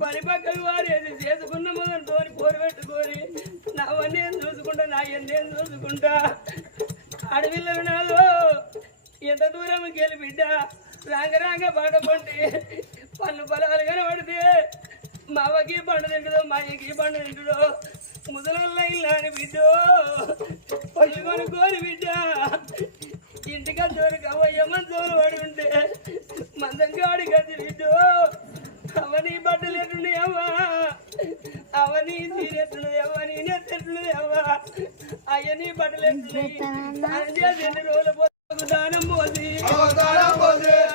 పరిపక్కలు వారు ఏది చేసుకున్న మొదలు పోరు పెట్టుకొని నావన్నీ చూసుకుంటా నా ఎన్నేం చూసుకుంటా అడవిలో వినాదో ఎంత దూరం గెలి బిడ్డ రాంగ పాట పండి పళ్ళు పొలాలు కనబడితే మావకి పండు తింటుందో మాయకి పండు తింటుందో ముసలల్ల ఇల్లాని బిడ్డో పళ్ళు కొనుక్కోని బిడ్డ ఇంటికి చోరుకు అవయ్యమ్మ చోరు పడి ఉంటే మందంగాడి గది బిడ్డో అవని బట్టలు ఎట్లున్నాయి అవ్వా అవని తీరెట్లున్నాయి అవని నెత్తెట్లున్నాయి అవ్వా అవని బట్టలు ఎట్లున్నాయి ఎన్ని రోజులు దానం పోసి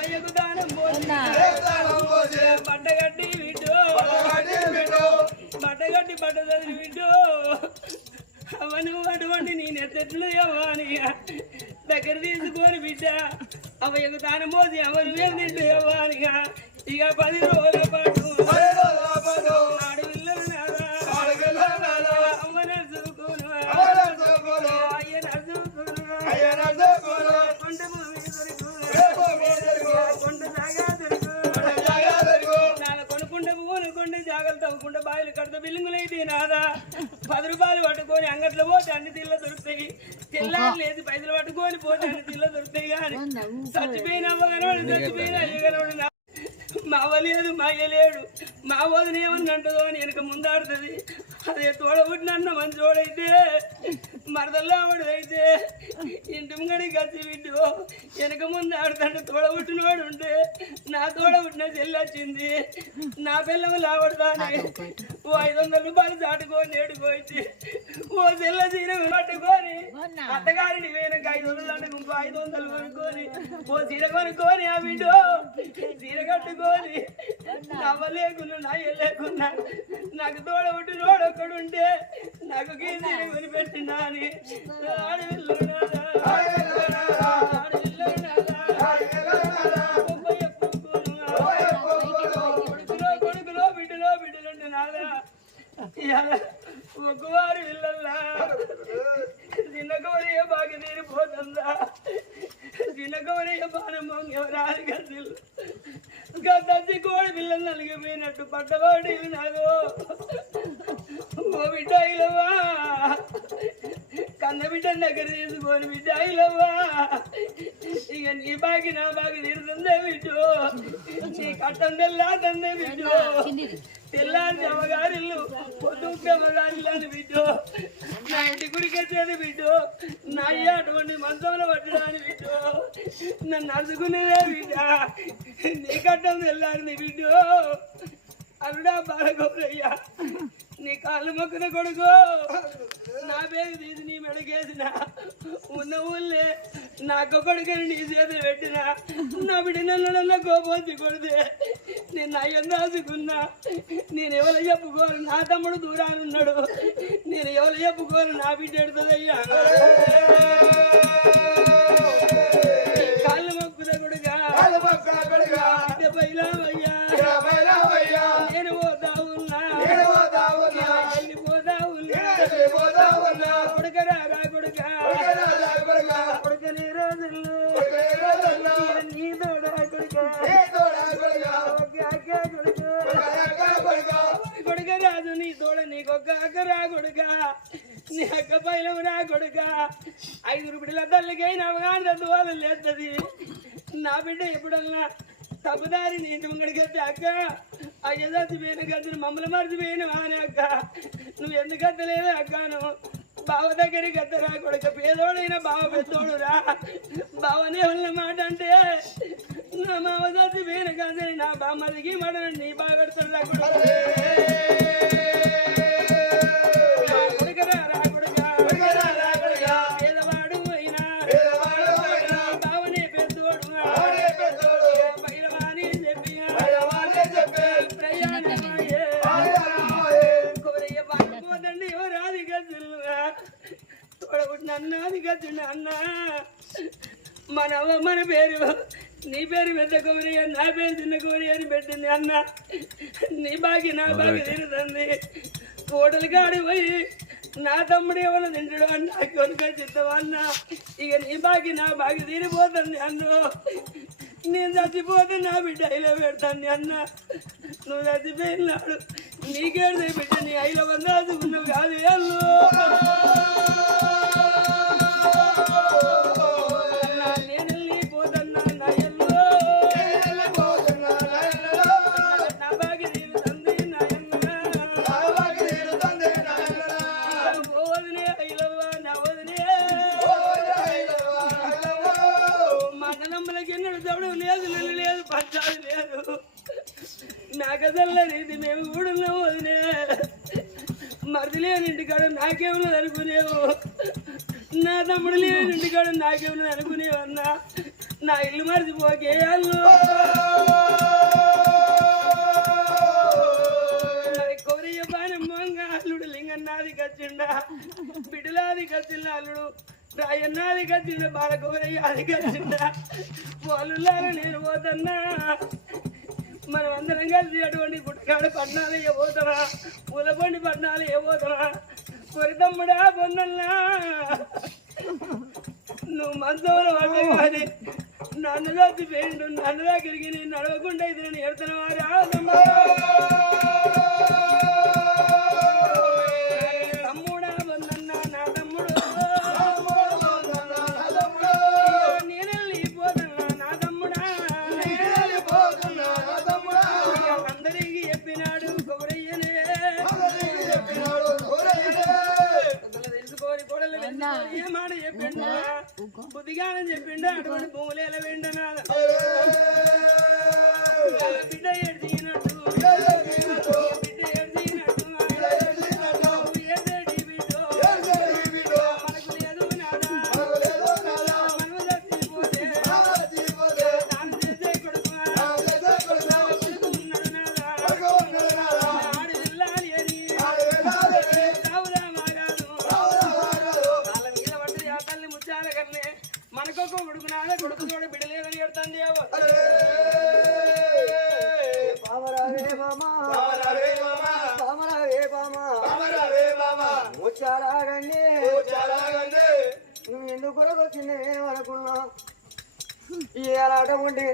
అయ్యకు దానం పోసి బట్టగట్టి బిడ్డో బట్టగట్టి బట్ట చదివి బిడ్డో అవను అటువంటి నేను ఎత్తెట్లున్నాయి అవ్వా అని దగ్గర తీసుకొని బిడ్డ అవయ్యకు దానం పోసి అవను ఏం తింటు అవ్వా అని ఇక 10 రోజుల పాటు అడవిలో అమ్మ నడుచుకోను అయ్య నడుచుకోను కొండ భూమి కొండ జాగా దొరుకు కొనుక్కుంటే కొనుక్కుంటే జాగ్రత్త తవ్వుకుంటే బావిలు కడత బిల్లింగులైతే నాదా 10 రూపాయలు పట్టుకొని అంగట్లో పోతే అన్ని తీళ్ళ దొరుకుతాయి తెల్లారు లేదు పైసలు పట్టుకొని పోతే అన్ని తీళ్ళ దొరుకుతాయి కానీ చచ్చిపోయిన అవ్వగనవాడు చచ్చిపోయిన అయ్యగనవాడు మావలేదు మాయలేడు మా వదిన ఏమన్నా అంటుందో అని వెనక ముందాడుతుంది అదే తోడబుట్టినన్న మంచోడైతే మరదల్లో ఆవిడైతే ఇంటి ముంగడి గచ్చి బిడ్డు వెనక ముందు ఆడుతుంటే తోడబుట్టినవాడు ఉంటే నా తోడబుట్టిన చెల్లి వచ్చింది నా పిల్లలు లావడతాని ఓ 500 రూపాయలు చాటుకొని ఏడుకోవచ్చు ఓ చెల్ల చీర పట్టుకొని అత్తగారిని వేనక 500 అంటే ఇంకో 500 కొనుక్కొని ఓ చీర కొనుక్కొని ఆ బిడ్డు చీర కట్టుకొని నవ్వలేకున్నా నా లేకున్నా నాకు తోడబుట్టినోడు ఒక్కడుంటే నాకు గీసీర కొనిపెట్టినా అని కొడుకులో బిడ్డలుంటే నాదా ఒక్కవారు ఇళ్ళల్లా చిన్న గౌరయ్య బాగా తీరిపోతుందా చిన్న గౌరయ్య బాణం ఎవరారు గదిలు గద్ది కోడి పిల్లలు నలిగిపోయినట్టు పట్టవాడు నాదో ఓ బిడ్డ ఇలవా కన్న బిడ్డను దగ్గర తీసుకొని బిడ్డ ఇలవా ఇక నీ బాగి నా బాగి తీరుతుందే బిడ్డు నీ కట్టం తెల్లాతందే బిడ్డు తెల్లారి అమ్మగారిల్లు పొద్దుకి అమ్మగారిల్లు అని బిడ్డు నా ఇంటి గురికి వచ్చేది బిడ్డు నా అటువంటి మంచంలో పట్టడాని బిడ్డు నన్ను నడుచుకునేదే బిడ్డ నీ కట్టం తెల్లారింది బిడ్డు అరుడా బాలగౌరయ్య నీ కాళ్ళు మొక్కున కొడుకు నా పేరు తీసి నీ మెడకేసిన ఉన్న ఊళ్ళే నాకు కొడుకుని నీ చేతులు పెట్టిన నా బిడ్డ నల్ల కోపోసి కొడితే నేను అయ్యం రాసుకున్నా నేను ఎవరు చెప్పుకోను నా తమ్ముడు దూరానున్నాడు నేను ఎవరు చెప్పుకోను నా బిడ్డ ఎడుతుందయ్యా కాళ్ళు మొక్కున కొడుగా బయలావయ్యా నేను పోతా ఉన్నా వెళ్ళిపోతా ఉన్నా కొడుకరా కొడుక కొడుకని రోజుల్లో నీ తోడా కొడుక రాజు నీ తోడ నీకొక్క అక్కరా కొడుక నీ అక్క పైన రా కొడుక 5 రూపాయల తల్లికైనా అవగాహన తత్వాలు లేస్తుంది నా బిడ్డ ఎప్పుడన్నా తప్పుదారి నీ ఇంటి ముంగడికి వస్తే అక్క అయ్య చచ్చిపోయిన గద్దరు మమ్మల్ని మర్చిపోయిన వానే అక్క నువ్వు ఎందుకు అత్తలేవే అక్కను బావ దగ్గరికి అత్తరా కొడుక పేదోడైనా బావ పెద్దోడురా బావనే ఉన్న మాట అంటే నా మావ చచ్చిపోయిన గద్దరి నా బామ్మదికి మడని నీ బాగా కొడుతున్నా నాది కచ్చిండ అన్న మనవ్వ మన పేరు నీ పేరు పెద్ద కౌరి అని నా పేరు చిన్న కౌరి అని పెట్టింది అన్న నీ బాకి నా బాకి తీరుతుంది కోటలు కాడి పోయి నా తమ్ముడు ఎవరు తింటాడు అని నాకు కొనుక చిత్తవా అన్న ఇక నీ బాకి నా బాకి తీరిపోతుంది అన్ను నేను చచ్చిపోతే నా బిడ్డ అయిలో పెడతాను అన్న నువ్వు చచ్చిపోయినాడు నీకేడు బిడ్డ నీ అయిలో వందాల్చుకున్నావు కాదు అల్లు నాకదల్లనేది మేము కూడా ఉన్నాము వదిలే మరిది లేని ఇంటికాడ నాకేమున్నది అనుకునేవు నా తమ్ముడు లేని ఇంటికాడ నాకేమున్నది అనుకునేవు అన్నా నా ఇల్లు మరిచిపోకే అల్లు మరి కౌరయ్య బాణమ్మంగా అల్లుడు లింగన్నాది కచ్చిండ బిడ్డలాది కచ్చిన అల్లుడు రాయన్నాది కచ్చిండ బాల కౌరయ్య అది కచ్చిండ వాళ్ళు నేను పోతన్నా మనం అందరం కలిసి అటువంటి పుట్టకాడ పట్టణాలు ఏ పోతావా పూలపండి పట్టణాలు ఏ పోతావా కొరి తమ్ముడా పొందల్లా నువ్వు మంచంలో పడ్డా కానీ నన్ను వచ్చి పెయిండు నన్ను దగ్గరికి నేను నడవకుండా ఇది నేను ఎడుతున్నవారా తమ్ముడా పొందన్నా నా తమ్ముడు ఏమాట చెప్పిండు బుద్ధిగానే చెప్పిండు అటువంటి భూములు ఎలా వెండనా బిడ్డ ఎడినట్టు బిడ్డ ఎడినట్టు మనకు లేదు నాదా మనం చచ్చిపోతే తాను చేసే కొడుకు ఉన్నాడు నాదా ఆడు వెళ్ళాలి అని మనకొక ఉడుకునాడే కొడుకు కూడా బిడలేదని ఎడుతుంది నువ్వు ఎందుకు వచ్చింది నేను అనుకున్నా ఈ అలాట ఉంటే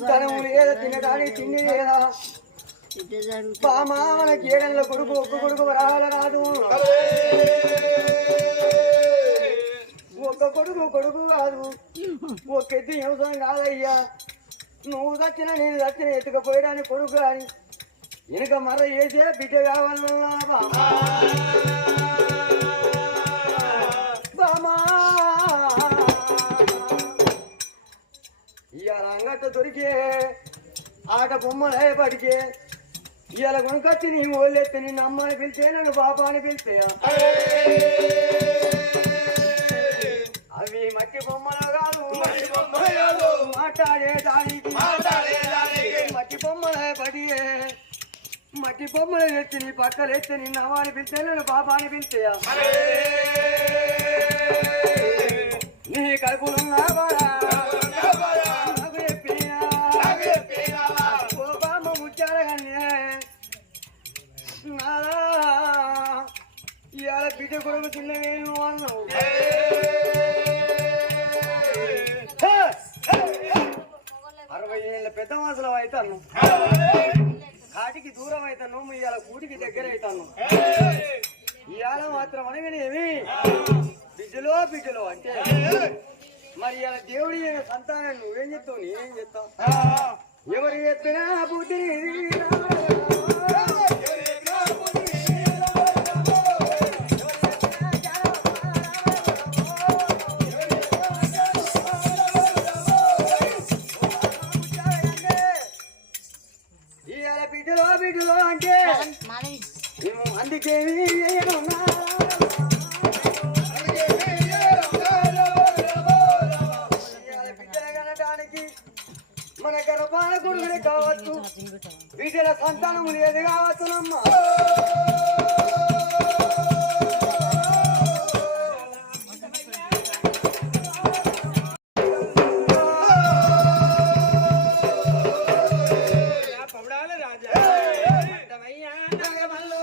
తనము లేదా తినడానికి తిండి లేదా బామా మనకి ఏడల్లో కొడుకు ఒక్క కొడుకు రాదు ఒక్క కొడుకు కాదు ఒక్క ఎత్తి వ్యవసాయం కాదయ్యా నువ్వు చచ్చిన నేను చచ్చిన ఎత్తుకపోయడానికి కొడుకు కానీ వెనుక మర్ర వేసే బిడ్డ కావాలన్నా బామా ఇవాళ అంగట్ట దొరికే ఆట బొమ్మలే పడికే ఇవాళ కొనుకొచ్చి నీ ఓళ్ళెత్తి నిన్ను అమ్మని పిలితే నన్ను బాబా అని పిలితే అవి మట్టి బొమ్మలు కాదు మాట్లాడేదానికి మట్టి బొమ్మలే పడియే మట్టి బొమ్మలు ఎత్తి నీ పక్కలు ఎత్తి నిన్ను అమ్మని పిలితే నన్ను బాబా అని పిలితే నీ కడుపులున్నావా ఇవాళ బిడ్డ కొడుకు చిన్నవేను అన్నావు 60 ఏళ్ళ పెద్ద మాసలు అవుతాను కాటికి దూరం అవుతాను ఇవాళ కూటికి దగ్గర అవుతాను ఇవాళ మాత్రం అనగానేమి బిడ్డలో అంటే మరి ఇవాళ దేవుడి సంతానం నువ్వేం చెప్తావు నేనేం చెప్తావు ఎవరు చెప్పినా బుద్ధి బిడ్డలో అంటే మేము అందుకేమి బిడ్డలు కనడానికి మన గర్భాల కొడుకునే కావచ్చు బిడ్డల సంతానము లేదు కావచ్చునమ్మా అర్థమయ్యా నాగమల్లు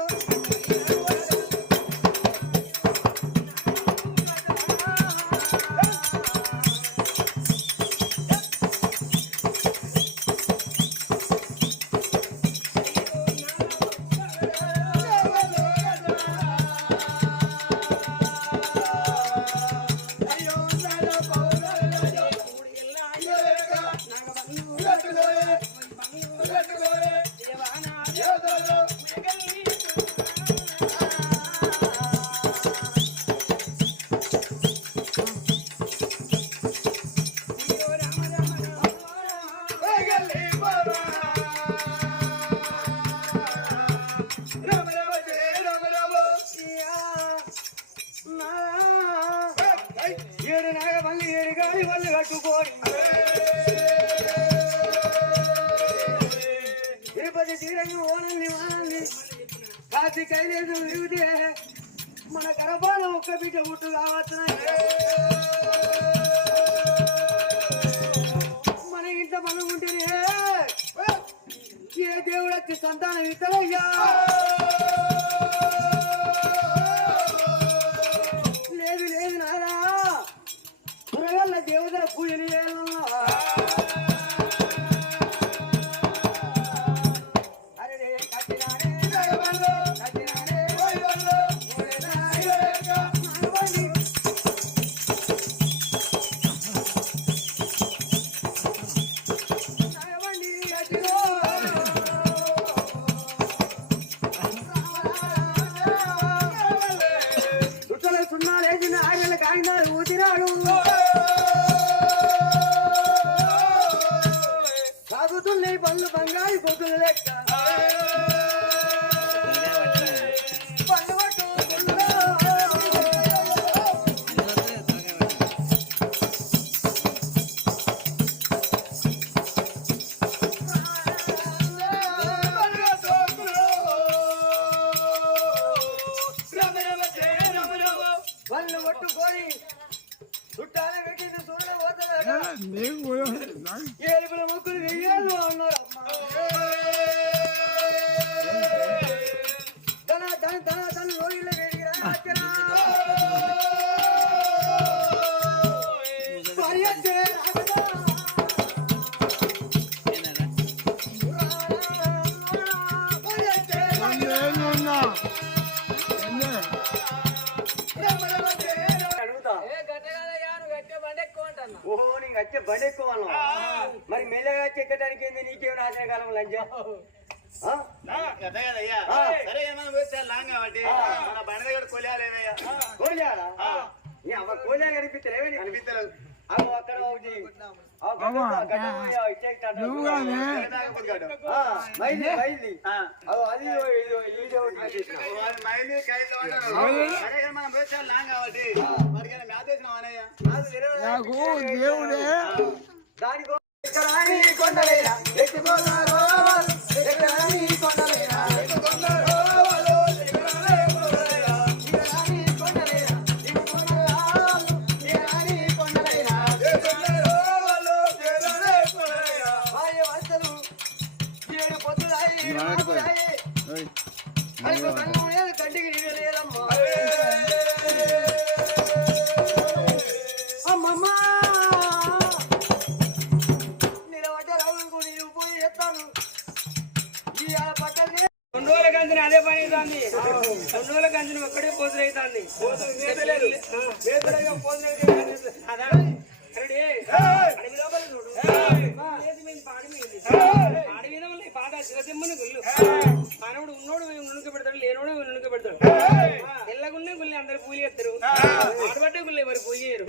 ఏడు నాగమల్లి ఏడు గాలి వల్లు కట్టుకోని తిరుపతి తీరంగా ఓనంది వానంది కాశీ కైలేసం విరిగితే మన కరపాల ఒక్క బిడ్డ గుట్టు కావచ్చున్నాయి మన ఇంత మనం ఉంటేనే ఏ దేవుడు వచ్చి సంతానం ఇస్తారయ్యా లేదు లేదు నాదా పురగల్ల దేవతల పూజలు చేయాలన్నా అరే రే కట్టినారే కట్టినారే సున్నాలేసిన ఆగల కాగినాలు ఊదినాడు సాగుతున్నాయి పళ్ళు బంగారు కొద్దులు లెక్క పళ్ళు పట్టు పళ్ళు పట్టుకొని చుట్టాల పెట్టింది చూడ పోతాడు ఏలుపుల ముక్కులు వెయ్యాలు అన్నారు తన రోజుల్లో వేడిరా ఓహో నీకు వచ్చే బండి ఎక్కువ మరి మెల్లగా చెక్కడానికి ఏంది నీకేమైనా ఆశ్రయకాలం లంచం కోలియాలా కోలియా కనిపిస్తలేవే కనిపిస్తలేదు అవి అక్కడ ఒకటి దేవుడే దానికో కొండలేరా కంటికి లేదమ్మా అమ్మమ్మా నిలబడ్డ రావులకు నీవు పోయి ఎత్తాను ఈ పక్కనే 2 రోజుల కంచిన అదే పని అవుతుంది 2 రోజుల కంచిన ఒక్కడే పోతులు అవుతుంది అడవి లోపల చూడు అడవి పాత శివసింహని గుళ్ళు మానవుడు ఉన్నోడు నునుక పెడతాడు లేనోడు నునుక పెడతాడు తెల్లగున్నే గుళ్ళి అందరు పూలు ఎత్తారు ఆడబట్టే గుళ్ళు ఎవరు పూయరు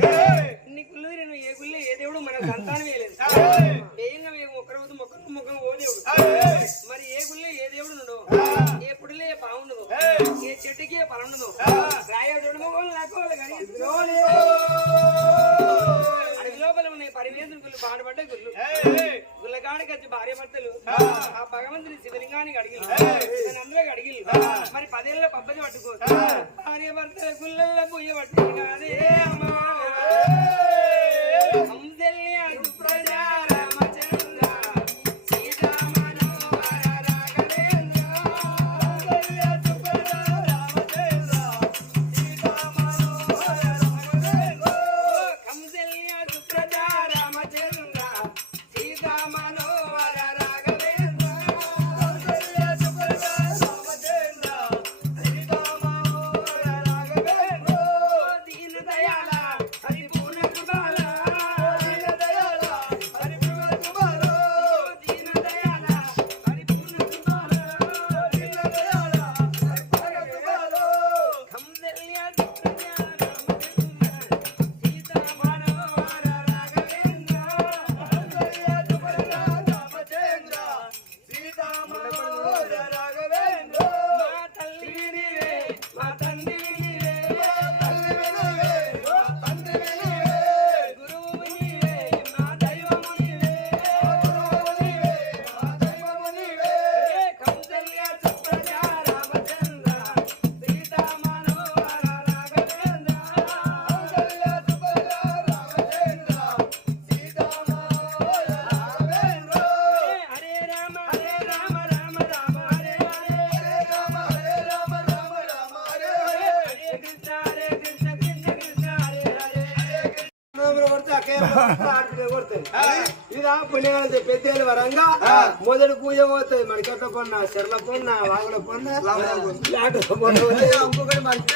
ఇన్ని గుళ్ళు నేను ఏ గుళ్ళే ఏ దేవుడు మన సంతానం వేయలేదు వేయంగా మొక్కరు ముఖం ఓ దేవుడు మరి ఏ గుళ్ళే ఏ దేవుడు ఉండవు ఏ పుడిలే ఏ పావుండదు ఏ చెట్టుకి ఏ పనుండదు రాయడు మొగలు లేకపోవాలి కానీ అడవి లోపల ఉన్నాయి పరివేదులు గుళ్ళు పాడబడ్డ గుళ్ళు గుళ్ళకాడికి వచ్చి భార్య భర్తలు ఆ భగవంతుని శివలింగానికి అడిగిలు అందరూ అడిగిలు మరి 10 ఏళ్ళ పబ్బది పట్టుకో భార్య భర్తల గుళ్ళల్లో పుయ్య పట్టి కాదే అమ్మా ప్రజా రామచంద్ర సీతా మనోహర రాగలే ఇదా పుణ్యకాలం పెద్దలు వరంగా మొదటి పూజ పోతుంది మడికట్ల పొన్న చెర్ల పొన్న వాగుల పొన్న ఇంకొకటి మంచి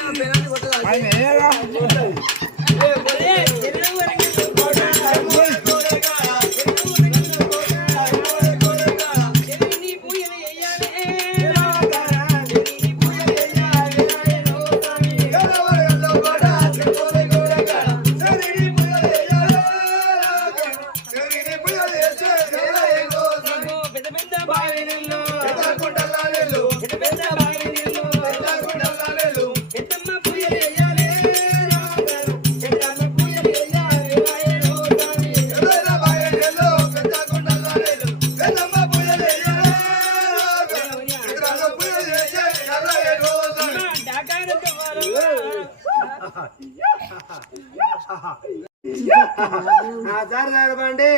బండి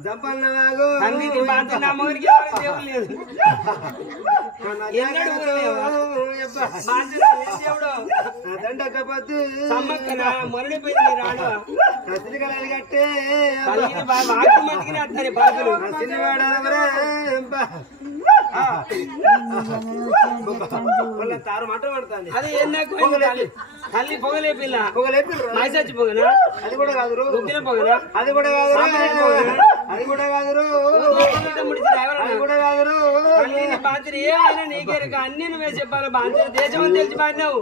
జంపన్న దండకపోతే మొరడిపోయింది రాను కట్టే తారు మాట పడుతుంది అది తల్లి పొగలే పిల్ల మైసచ్చి పొగనా అది కూడా కాదు గుగ్గిన పొగనా అది కూడా కాదు అది కూడా కాదు అది కూడా కాదు బాధ్యత ఏమైనా నీకే అన్ని నువ్వే చెప్పాలి బాధ్యత దేశం అని తెలిసి పాడినావు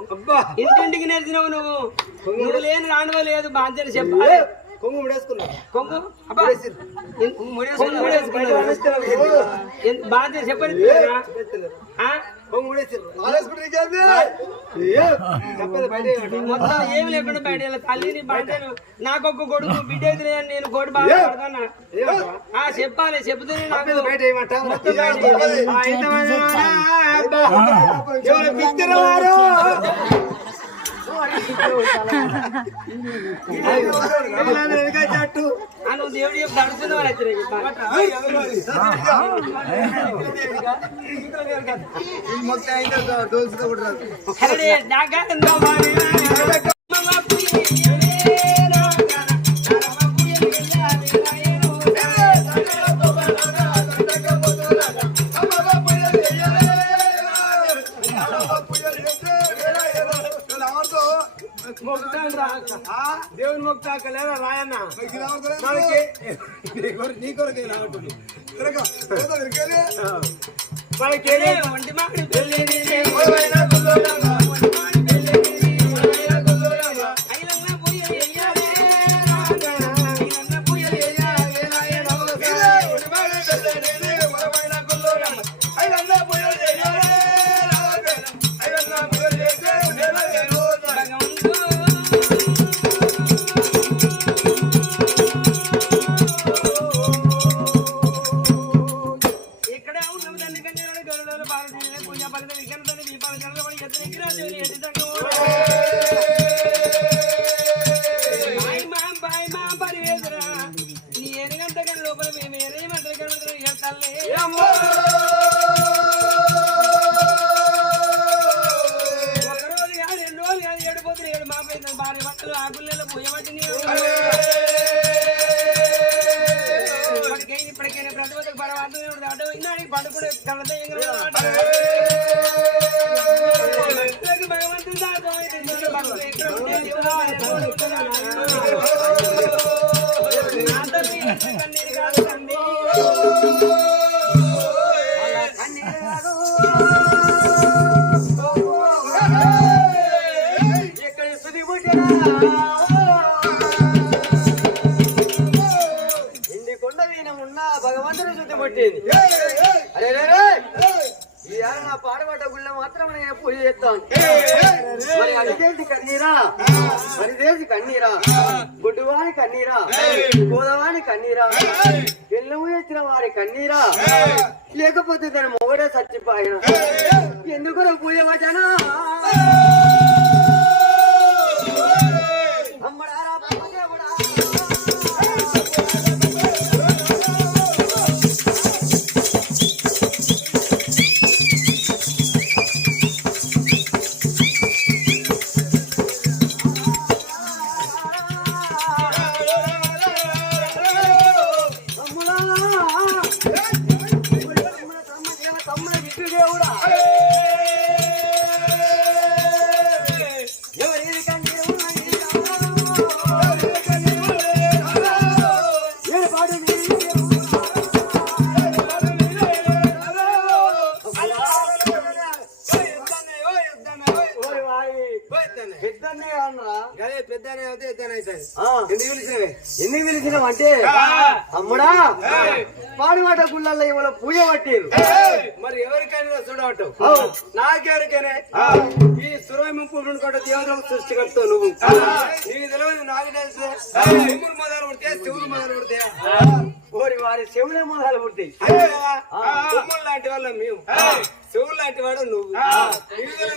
ఇంటింటికి నేర్చినావు నువ్వు లేని రానువో లేదు బాధ్యత చెప్పాలి కొంగు ముడేసుకున్నా కొంగు బాధ్యత చెప్పండి మొత్తం ఏమి లేకుండా బయట తల్లిని బాధ్యత నాకొక కొడుకు బిడ్డ అయితే నేను కోడి బాగా పడతానా చెప్పాలి చెప్తేనే నాకు నువ్వు దేవుడి నడుచున్న దేవుని మొక్తాక లేదా రాయన్న మనకి ఒంటి మామిడి పెళ్లి లోపల మేము ఏమంటారు భార్య భర్తలు ఆకుల్లో పోయబట్టి ఇప్పటికైనా ప్రతిపదకు పరమాత్మ దాటపోయిందా పండుకునే భగవంతుడు కన్నీరు కాదు తండ్రి భగవంతుని శుద్ధి పుట్టింది అరే ఇవాళ నా పాడబడ్డ గుళ్ళ మాత్రం నేను పూజ చేస్తాను మరి అడిదేసి కన్నీరా మరిదేసి కన్నీరా గుడ్డువాని కన్నీరా గోదవాని కన్నీరా పెళ్ళము ఎత్తిన వారి కన్నీరా లేకపోతే తన మొగడే చచ్చిపోయిన ఎందుకు పూజ వచ్చానా అమ్మడారా దేవుడా తమ్ముడు విష్ణు దేవుడా ఎవరి కన్నీరు ఏర్పాటు పెద్దనే అన్నరా అదే పెద్దనే అవుతే ఎద్దనే అవుతుంది ఎందుకు పిలిచినవే ఎందుకు పిలిచినావు అంటే అమ్ముడా పాడివాట గుళ్ళల్లో ఇవాళ పూజ పట్టిరు మరి ఎవరికైనా చూడవటం నాకెవరికైనా ఈ సురవి ముప్పు కూడా దేవతలకు సృష్టికర్తావు నువ్వు నీకు తెలియదు నాకు తెలిసి చెవులు మొదలు పుడితే చెవులు మొదలు పుడితే ఓరి వారి చెవులే మొదలు పుట్టాయి చెవులు లాంటి వాళ్ళం మేము చెవులు లాంటి వాడు నువ్వు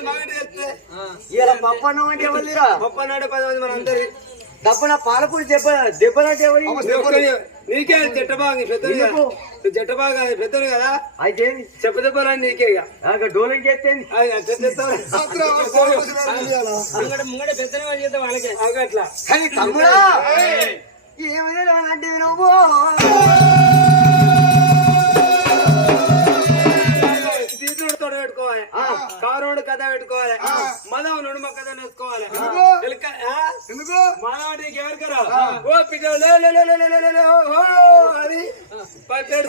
మాకు తెలిస్తే ఇలా పప్పన్నం అంటే ఎవరిరా గొప్ప నాడు 10 మంది మన అందరి దప్పన పాలపూడి దెబ్బలంటే ఎవరి నీకే జట్ట బాగా పెద్దది జట్ట బాగా పెద్దది కదా అయితే చెప్ప దెబ్బలని నీకే ఇక డోలం చేస్తే ముంగడ పెద్దనే వాళ్ళు చేద్దాం వాళ్ళకే అట్లా కానీ తమ్ముడా ఏమైనా అంటే నువ్వు దీంట్లో తోడ పెట్టుకోవాలి కారోడు కథ పెట్టుకోవాలి మదం నుడుమ కథ నేర్చుకోవాలి మానవ నీకు ఎవరికరా ఓ పిల్ల అది పట్టేడు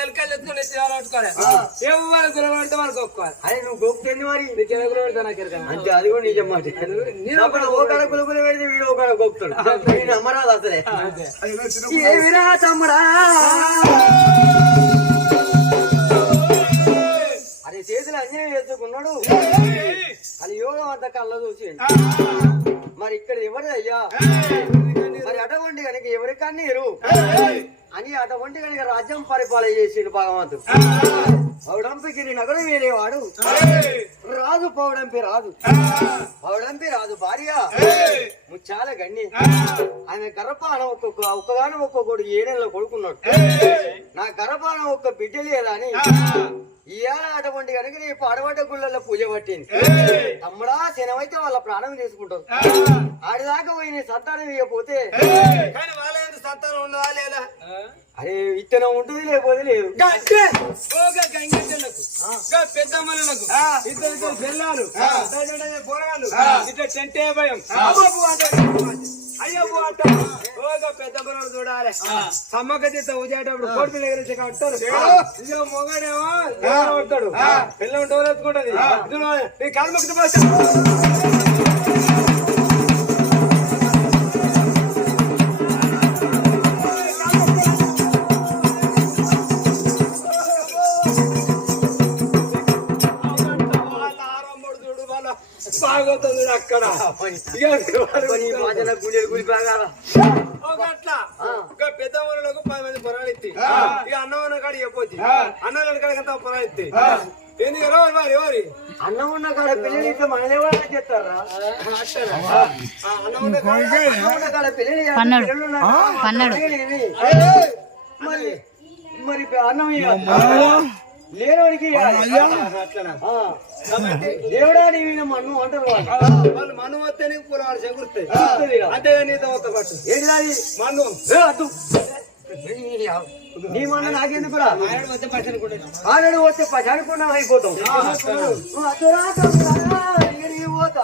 ఎలకలు ఎత్తుకుని ఎత్తి పెట్టుకోవాలి ఎవరు గురబడితే మనకు ఒప్పుకోవాలి అరే నువ్వు గొప్పండి మరి నీకు ఎవరు గురబడితే నాకు ఎరకనా? అంటే అది కూడా నిజం మాట ఒకడ కులుకులు పెడితే వీడు ఒకడ గొప్పతాడు నేను అమ్మరాదు అసలే ఏమిరా తమ్ముడా అరే చేతులు అన్యాయం చేసుకున్నాడు అది యోగం అంత కళ్ళ చూసి మరి ఇక్కడ ఎవరు అయ్యా మరి అటువంటి కనుక ఎవరి కన్నీరు అని అటువంటి కనుక రాజ్యం పరిపాలన చేసిండు భగవంతుడు పౌడంపిగిరి నగరం వేరేవాడు రాజు పౌడంపి రాజు పౌడంపి రాజు భార్య ముచ్చాల గన్ని ఆమె గర్భాన ఒక్కగాను ఒక్కొక్కడు 7 నెలలు కొడుకున్నాడు నా గర్భాన ఒక్క బిడ్డ లేదా అని ఇవాళ అటువంటి కనుక నీ పాడబడ్డ గుళ్ళల్లో పూజ పట్టింది తమ్ముడా శనమైతే వాళ్ళ ప్రాణం తీసుకుంటారు ఆడిదాకా పోయి నీ సంతానం ఇవ్వకపోతే కానీ వాళ్ళ సంతానం ఉన్నదా లేదా అరే ఇత్తనం ఉంటుంది లేకపోతే లేదు పెద్దమ్మలకు ఇద్దరు బెల్లాలు పోరాలు ఇట్లా చెంటే భయం అయ్యో ఓగా పెద్ద పొలాలు చూడాలి సమ్మక్క తీత ఊచేటప్పుడు కోడి పిల్ల ఎగిరించి కట్టారు ఇదో మొగడేమో పడతాడు పిల్ల డోర్ ఎత్తుకుంటది నీ కాల్మొక్కి బాగోతుంది అక్కడ గుండెలు గుడి బాగా అట్లా పెద్ద ఊళ్ళకు 10 మంది పొరాలు ఎత్తి ఇక అన్నం కాడ చెప్పొచ్చి అన్నం కాడ పొరాలు ఎత్తి ఎందుకు ఎవరి అన్నం ఉన్న కాడ పిల్లలు ఇట్లా మనలే వాళ్ళు చేస్తారా అన్నం ఉన్న కాడ పిల్లలు మరి మరి అన్నం లేనోడికి దేవుడా నీ మన్ను అంటారు వాళ్ళు మన్ను వస్తే నీకు పొలాలు చెగురుతాయి అంటే నీతో ఒక పట్టు ఏంటి దాని మన్ను అద్దు నీ మన్న నాకెందుకురా ఆనాడు వస్తే పచాడుకున్నా అయిపోతాం పోతా